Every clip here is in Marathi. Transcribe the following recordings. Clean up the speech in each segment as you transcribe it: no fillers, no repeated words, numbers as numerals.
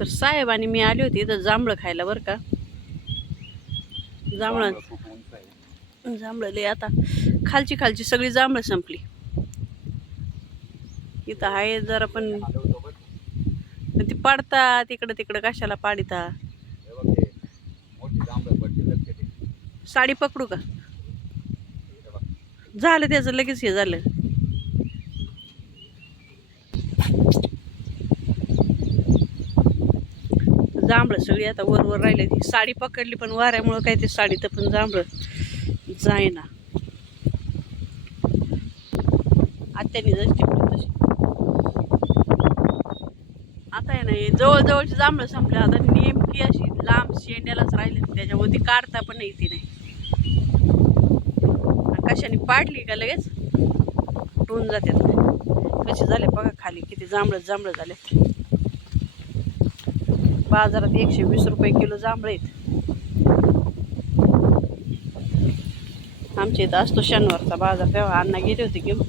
तर साहेब आणि मी आली होती इथं जांभळं खायला बरं का. जांभळं जांभळले आता खालची खालची सगळी जांभळं संपली. इथं आहे जरा पण ती पाडता तिकडं तिकडं कशाला पाडिता. साडी पकडू का? झालं त्याचं लगेच हे झालं. जांभळं सगळी आता वर वर राहिले. ती साडी पकडली पण वाऱ्यामुळं काय ते साडीत पण जांभळं जायना. आत्याने जशी टिपली तशी. आता आहे ना जवळजवळची जांभळं संपल्या. आता नेमकी अशी लांब शेंड्यालाच राहिले. त्याच्यामध्ये काढता पण येते नाही. कशाने पाडली का लगेच टून जातात. कशी झाले बघा खाली किती जांभळं जांभळं झालेत. बाजारात 120 रुपये किलो जांभळे आहेत. आमच्या इथं असतो शनिवारचा बाजार. तेव्हा अण्णा गेले होते घेऊन.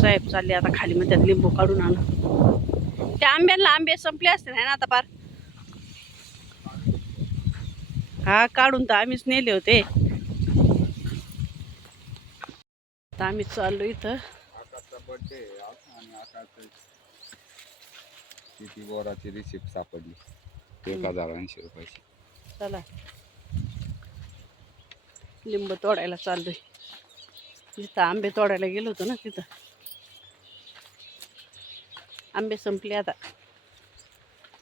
साहेब चालले आता खाली मग त्यात लिंबू काढून आणा. त्या आंब्याला आंबे संपले असते ना आता पार. हा काढून तर आम्हीच नेले होते. आता आम्ही चाललो इथं. बर्थडे आणि आकाशची किती बोराची रिसिप्ट सापडली 1080 रुपयाची. चला लिंब तोडायला चाललोय. जिथं आंबे तोडायला गेलो होतो ना तिथं आंबे संपले आता.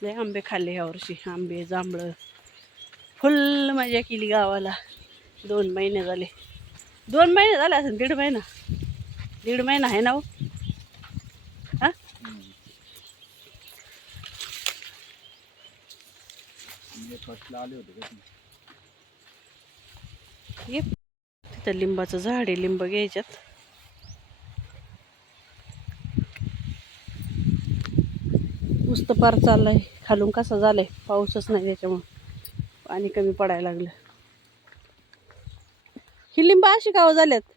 लय आंबे खाल्ले यावर्षी. आंबे जांभळं फुल मजा केली गावाला. 2 महिने झाले. 2 महिने झाले असेल. 1.5 महिना. 1.5 महिना आहे ना हो. हा आले होते ये तिथं लिंबाचं झाड आहे. लिंब घ्यायच्यात. नुसतं पार चाललंय. खालून कसा झालंय पाऊसच नाही त्याच्यामुळं पाणी कमी पडायला लागलं. ही लिंब अशी गावं झाल्यात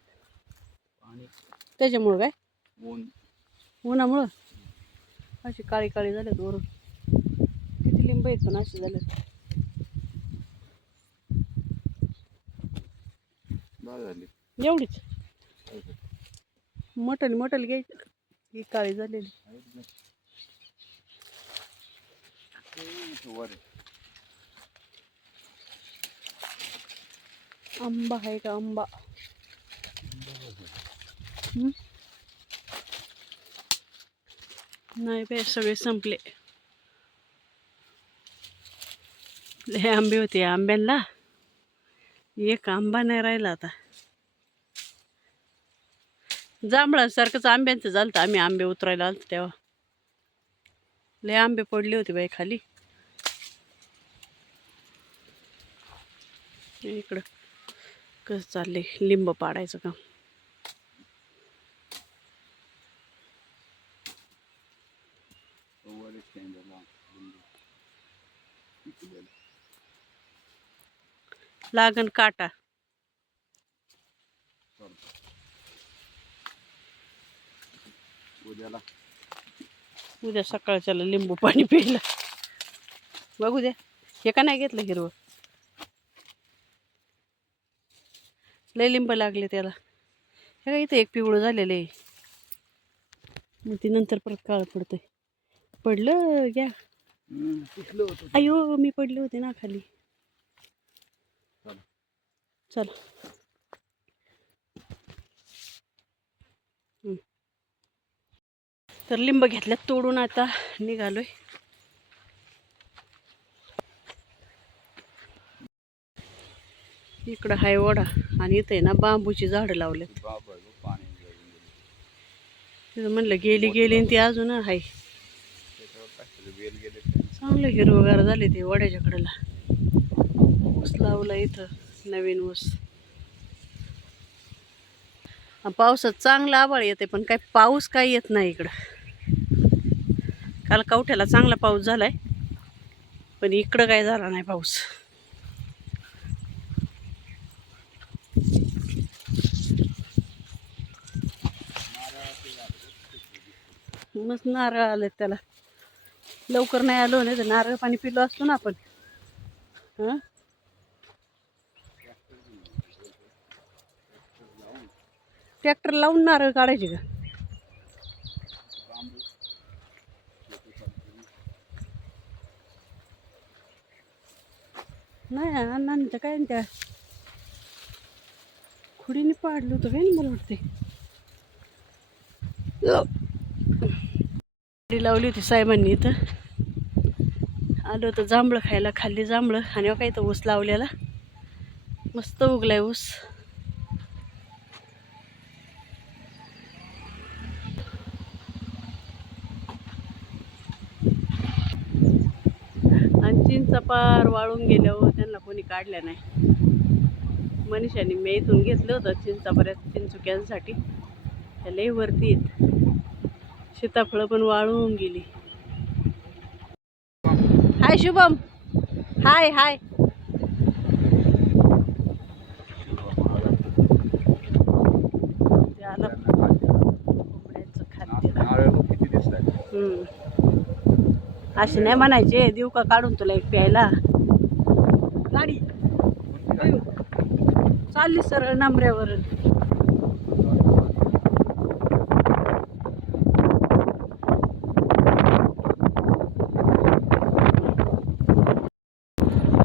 त्याच्यामुळं काय उन्हामुळं अशी काळी काळी झाल्यात वरून. किती लिंब आहेत पण अशी झाल्यात. एवढीच मटल मटल घ्यायची. ही काळी झालेली. आंबा आहे का आंबा? नाही बे सगळे संपले. लय आंबे होते. आंब्यांना एक आंबा नाही राहिला आता. जांभळासारखंच आंब्यांचं झालं तर आम्ही आंबे उतरायला आलो तेव्हा. लय आंबे पडले होते बाई खाली. इकडं कसं चाललंय लिंब पाडायचं काम. लागण काटा. उद्या सकाळच्याला लिंबू पाणी प्यायला बघू द्या. हे का नाही घेतलं हिरवं. लय लिंब लागले त्याला. हे का इथं एक पिवळं झालेलं आहे. मग ती नंतर परत काळं पडतंय. पडलं घ्या. अयो मी पडले होते ना खाली. चल तर लिंब घेतल्यात तोडून आता निघालोय. इकडं हाय वडा आणि इथं आहे ना बांबूची झाडं लावलेत. तिथं म्हणलं गेली गेली आणि ती अजून आहे. चांगलं हिरवगार झाले ते वड्याच्या कडेला. ऊस लावला इथं नवीन ऊस. पावसात चांगलं आभाळ येते पण काय पाऊस काय येत नाही इकडं. काल कवठ्याला चांगला पाऊस झालाय पण इकडं काय झाला नाही पाऊस. मस्त नारळ आलेत त्याला. लवकर नाही आलो नाही तर नारळ पाणी पिलो असतो ना आपण. हां ट्रॅक्टर लावून नारळ काढायचे का? नाही अण्णांचं काय न त्या खुडीने पाडलं होतं काय ना मला वाटते. खुडी लावली होती साहेबांनी इथं. आलो होतं जांभळं खायला, खाल्ली जांभळं आणि काही तर ऊस लावलेला मस्त उगलाय ऊस. आणि चिंचा पार वाळून गेल्या हो, त्यांना कोणी काढल्या नाही. मनीषाने मी इथून घेतलं होतं चिंचा बऱ्याच चिंचुक्यांसाठी. त्या लई वरती आहेत. सीताफळं पण वाळून गेली. हाय शुभम, हाय हाय. कोंबड्यांचं खाद्य. असे नाही म्हणायचे, देऊ का काढून तुला एक प्यायला? गाडी चालली सरळ नांबऱ्यावर.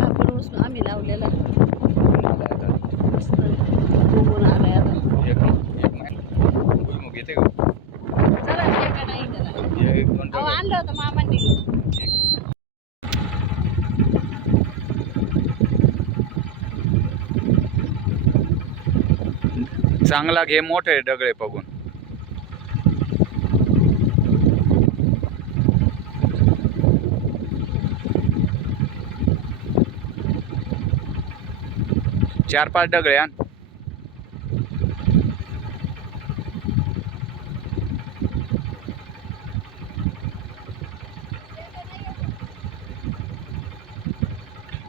आपण ऊस आम्ही लावलेला मस्त उगवून आलाय आता. चला एका नाही त्याला अहो आणलं होतं मामांनी. चांगला घे, मोठे डगळे बघून. चार पाच डगळे आण.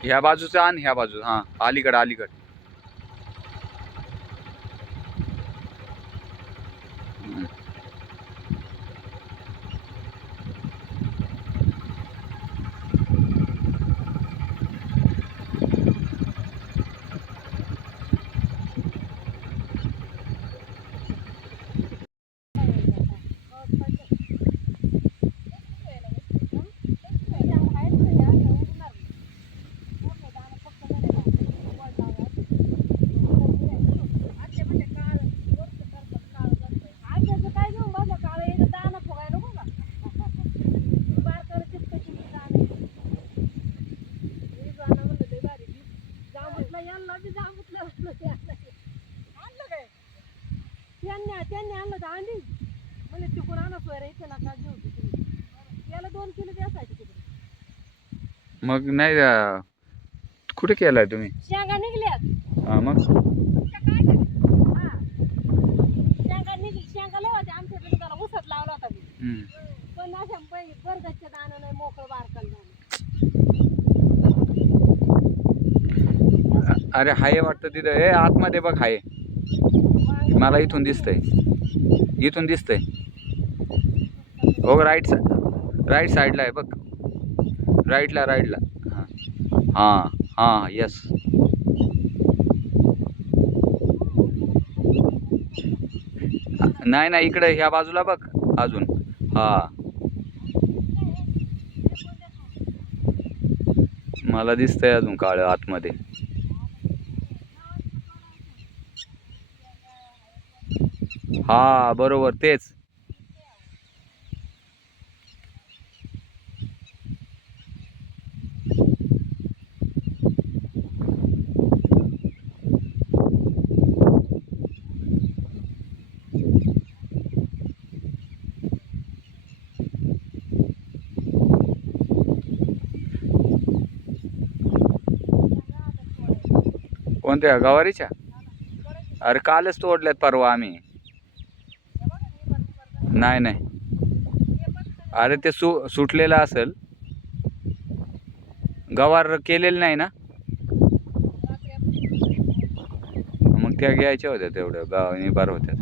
ह्या बाजूचा आण, ह्या बाजू. हा अलीकड अलीकड. त्यांनी आणलं तर अंडी म्हणजे तिकडून आणा सोयरा इथे नका घेऊ याला 2 किलो द्यायचे तिकडे. मग नाही कुठे केलाय तुम्ही? शेंगा निघल्यात. हा मग काय हा शेंगा निघली. शेंगा लय होते आमच्या त्याला उसत लावला होता मी. पण अशा बरगतचे दाणं नाही, मोकळं बारकल दाणं. अरे हाय वाटतं तिथं. ए आतमध्ये बघ हाय. मला इथून दिसतंय, इथून दिसतंय. हो राईट साईडला आहे बघ. राईटला हां हां यस. नाही नाही इकडे ह्या बाजूला बघ अजून. हा मला दिसतंय अजून काळं आतमध्ये. हा बरोबर तेच. कोणत्या गवारीच्या? अरे कालच तोडल्यात परवा आम्ही. नाही नाही अरे ते सुटलेलं असेल. गवार केलेलं नाही ना. मग त्या घ्यायच्या होत्या तेवढ्या गावाने बार होत्या.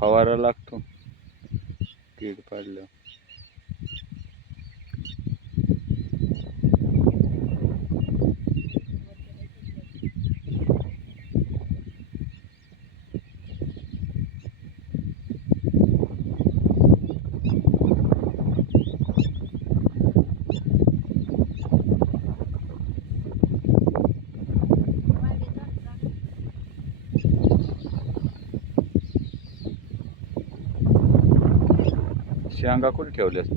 फवारा लागतो कीड पडलं. शेंगा कुठे ठेवल्यास?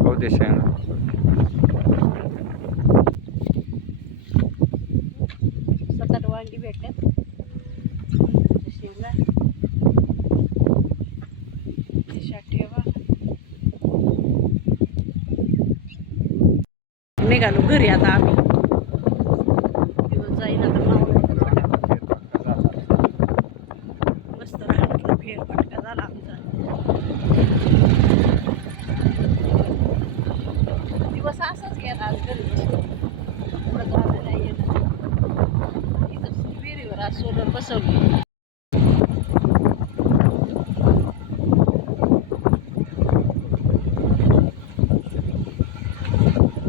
हो दे शेंगा. सतत वांगी भेटतात. शेंगा देशात ठेवा. निघालो घरी आता आम्ही. दिवस जाईल आता मावळायला. मस्त राहण्यातला फेरफटका झाला आमचा. दिवस असाच गेला आज घरी बसून. पुढं जायला नाही येणार. इथं विहिरीवर आज सोलर बसवली.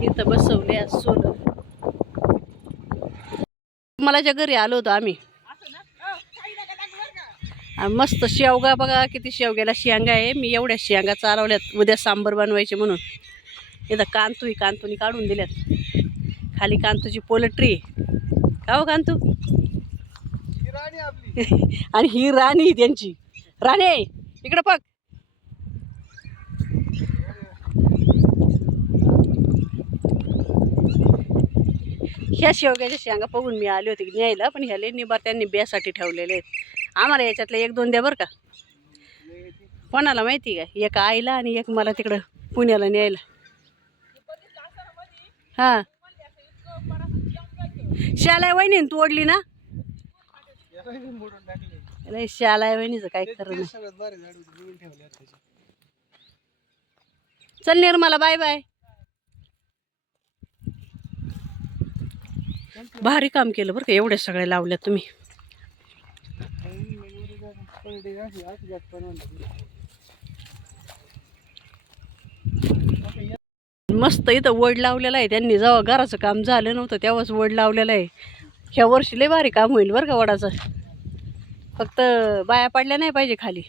इथं बसवले आज सोलर. मलाच्या घरी आलो होतो आम्ही. मस्त शेवगा बघा किती शेवग्याला शेंगा आहे. मी एवढ्या शेंगा चालवल्यात उद्या सांबर बनवायचे म्हणून. इथं कांतुनी काढून दिल्यात. खाली कांतूची पोल्ट्री. का हो कांतू? आणि ही राणी त्यांची. राणे इकडं बघ. ह्या शेवग्याच्या शेंगा बघून मी आले होते न्यायला, पण ह्या निबार त्यांनी ब्यासाठी ठेवलेले आहेत. आम्हाला याच्यातलं 1-2 द्या बरं का. कोणाला माहिती का? एक आईला आणि एक मला तिकडं पुण्याला न्यायला. हा शालाय वहिनी तोडली ना. शालाय वहिनीचं काय खरं नाही. चल निर्मला बाय बाय. भारी काम केलं बरं का. एवढ्या सगळ्या लावल्या तुम्ही. मस्त इथं वड लावलेला आहे त्यांनी. जेव्हा घराचं काम झालं नव्हतं तेव्हाच वड लावलेलं आहे. ह्या वर्षी लय भारी काम होईल बरं का वडाचं. फक्त बाया पडल्या नाही पाहिजे खाली.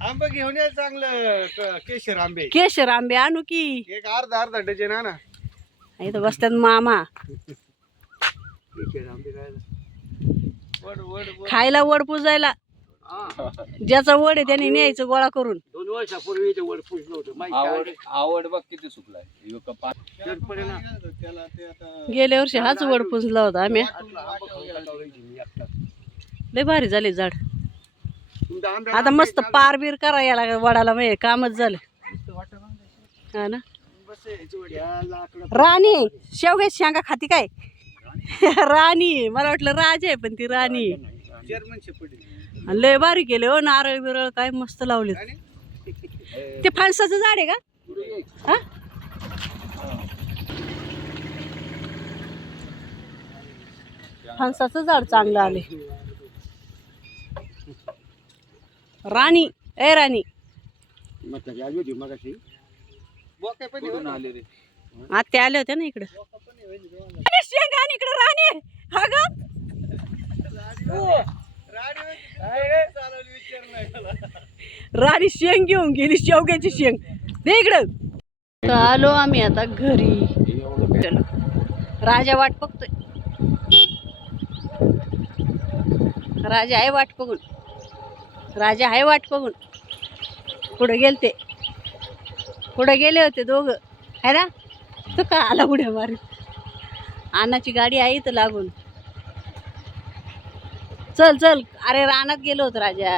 आंबे घेऊन या चांगलं. केशर आंबे. केशर आंबे आणू की एक अर्धा डझन आणा. इथं बसतात मामा. खायला वड पुजायला. ज्याचा वड आहे त्याने न्यायचं गोळा करून. 2 वर्षापूर्वी वड पुजलं होतं. आवड बघ किती सुकलाय. गेल्या वर्षी हाच वड पुजला होता आम्ही. लय भारी झाले झाड. आता मस्त पार बीर करायला वडाला म्हणजे कामच झालं. हा ना. राणी शेवग्याची शेंगा खाती काय? राणी मला वाटलं राज आहे पण ती राणी. लय भारी केले हो. नारळ बिरळ काय मस्त लावले. ते फणसाचं झाड आहे का? हा फणसाचं झाड चांगलं आले. राणी ए राणी आत्या आले होते ना इकडं. शेंगा आणि इकडं राणी. हा ग राणी शेंग घेऊन गेली. शेवग्याची शेंग दे इकडं. आलो आम्ही आता घरी. चलो राजा वाट बघतोय. राजा आहे वाट बघून. राजा आहे वाट बघून. पुढे गेलते. पुढे गेले होते दोघं है ना. तो का आला उड्या मारीत. अन्नाची गाडी आहे इथं लागून. चल चल, अरे रानात गेलो होतो राजा.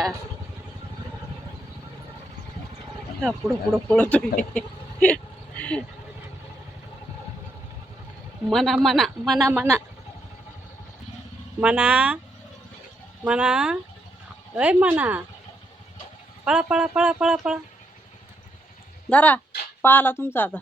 पुढं पुढं पळतोय. मना मना मना मना मना मना, अय मना, पळा पळा पळा पळा पळा. धरा पाला तुमचा आता.